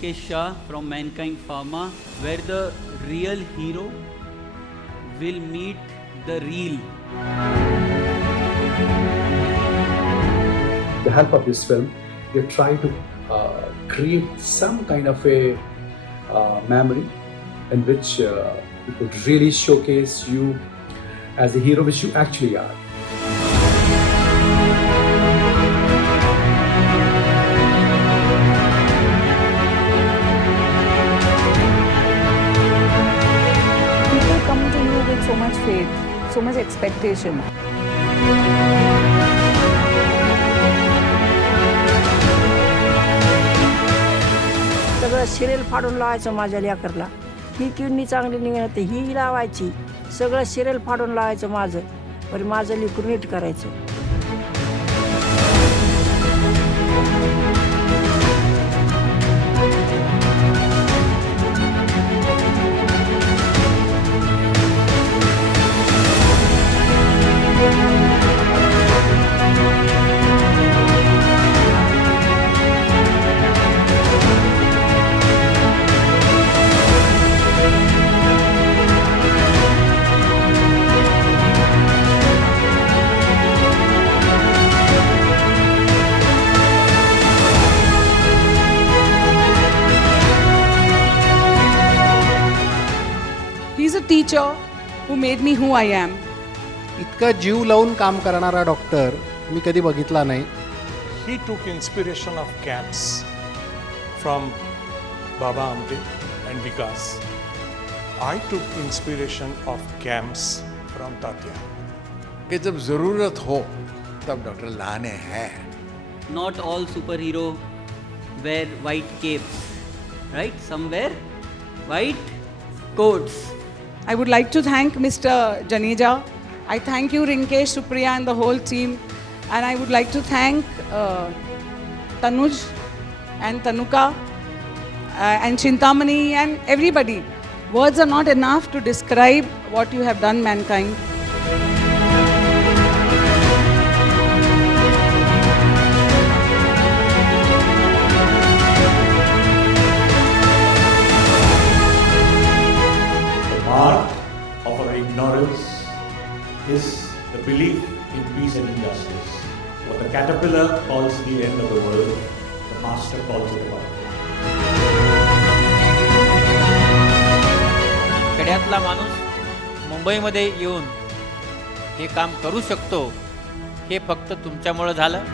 Rinkesh Shah from MankindPharma, where the real hero will meet the real. With the help of this film, we are trying to create some kind of a memory in which we could really showcase you as the hero which you actually are. People come to you with so much faith, so much expectation. सगळं serial फाडून लावायचं माझ्या लेकरला. ही kidney चांगली निघणार तर ही लावायची. सगळं serial फाडून लावायचं माझं, पण माझं लेकरू नीट करायचं. He's a teacher who made me who I am. इतका जीव लावून काम करणारा डॉक्टर मी कधी बघितला नाही. He took inspiration of camps from Baba Amde and Vikas. I took inspiration of camps from Tatya. कि जब ज़रूरत हो तब डॉक्टर लाहाने है. Not all superhero wear white capes, right? Some wear white coats. I would like to thank Mr. Janeja. I thank you, Rinkesh, Supriya, and the whole team. And I would like to thank Tanuj and Tanuka and Chintamani and everybody. Words are not enough to describe what you have done, mankind. Mark of our ignorance is the belief in peace and injustice. What the caterpillar calls the end of the world, the master calls it about. खेड्यातला माणूस मुंबईमध्ये येऊन हे काम करू शकतो हे फक्त तुमच्यामुळं झालं.